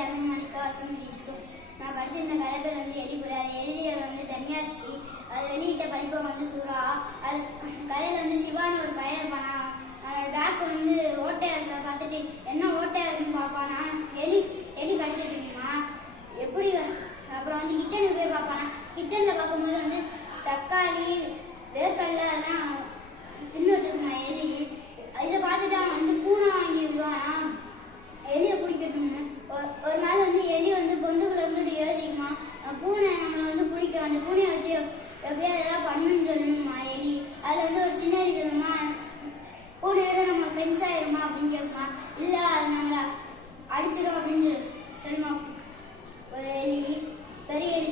German மணிக்கா வசந்த். நான் படிச்சிருந்த கதை பேர் எலிபுரி. அதை எழுதியவர் தன்யாஸ்ரீ. அதை வெளியிட்ட பதிப்பகம் சூரா. அது கதையில் சிவான்னு ஒரு பையன் இருப்பானா. பேக் ஓட்டையா இருக்க பார்த்துட்டு என்ன ஓட்டையா இருக்குன்னு பார்ப்பானா. எலி கடிச்சு வச்சுக்கணுமா எப்படி. அப்புறம் கிச்சனுக்கு போய் பார்ப்பானா. கிச்சனில் பார்க்கும்போது தக்காளி வேர்க்கடலை அதெல்லாம் தின்னு வச்சுக்குமா எலி. இதை பார்த்துட்டு அவன் பூனை வாங்கி விடுவானா எலியை பிடிக்கட்டும்னு. ஒரு நாள் எலி பொந்துக்குள்ள இருந்துட்டு யோசிக்குமா பூனை நம்மளை பிடிக்கும். அந்த பூனையை வச்சு எப்படியா ஏதாவது பண்ணுன்னு சொல்லணுமா எலி. அதில் ஒரு சின்ன எலி சொல்லுமா பூனையோட நம்ம ஃப்ரெண்ட்ஸ் ஆயிருமா அப்படின்னு கேட்குமா. இல்லை அது நம்மளை அடிச்சிடும் அப்படின்னு சொல்லுமா ஒரு எலி. பெரிய எலி